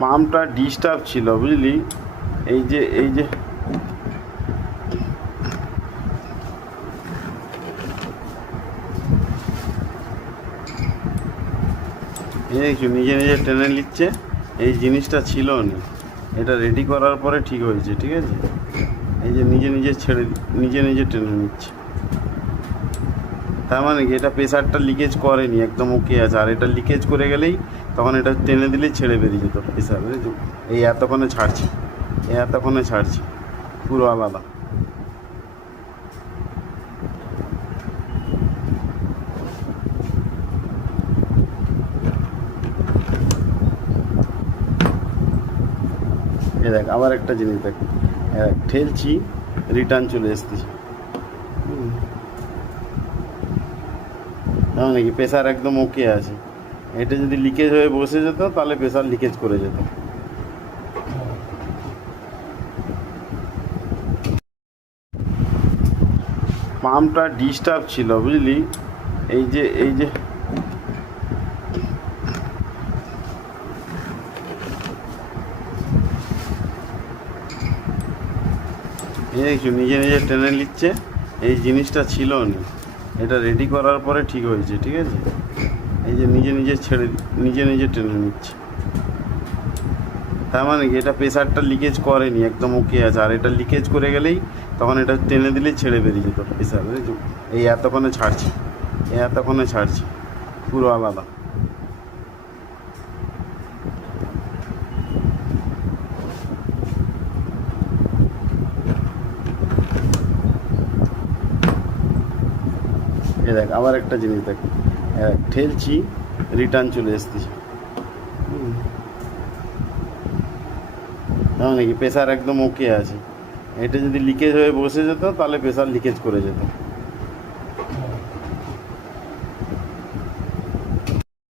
পাম্পটা disturb ছিল বুঝলি। এই যে দেখছো নিজে নিজে টেনে নিচ্ছে, এই জিনিসটা ছিল না, এটা রেডি করার পরে ঠিক হয়েছে। ঠিক আছে, এই যে নিজে নিজে নিজে নিজে টেনে নিচ্ছে, তার মানে কি এটা প্রেসারটা লিকেজ করেনি, একদম ওকে আছে। আর এটা লিকেজ করে গেলেই তখন এটা টেনে দিলেই ছেড়ে বেরিয়ে যেত প্রেসার, বুঝেছো। এতক্ষণে ছাড়ছে পুরো আলাদা। এ দেখ আবার একটা জিনিস দেখ, ঠেলছি রিটার্ন চলে এসতেছে। তার মানে কি প্রেসার একদম ওকে আছে। এটা যদি লিকেজ হয়ে বসে যেত তাহলে প্রেসার লিকেজ করে যেত। পাম্পটা ডিস্টার্ব ছিল বুঝলি। এই যে দেখছো নিজে নিজে টেনে নিচ্ছে, এই জিনিসটা ছিল না, এটা রেডি করার পরে ঠিক হয়েছে। ঠিক আছে, এই যে নিজে নিজে টেনে নিচ্ছে, তার মানে কি এটা প্রেসারটা লিকেজ করেনি, একদম ওকে আছে। আর এটা লিকেজ করে গেলেই তখন এটা টেনে দিলেই ছেড়ে বেরিয়ে যেত প্রেসার, বুঝেছো। এতক্ষণে ছাড়ছে পুরো আলাদা। এ দেখ আবার একটা জিনিস দেখ, ঠেলছি রিটার্ন চলে এসতেছে। তার মানে কি প্রেসার একদম ওকে আছে। এটা যদি লিকেজ হয়ে বসে যেত তাহলে প্রেসার লিকেজ করে যেত।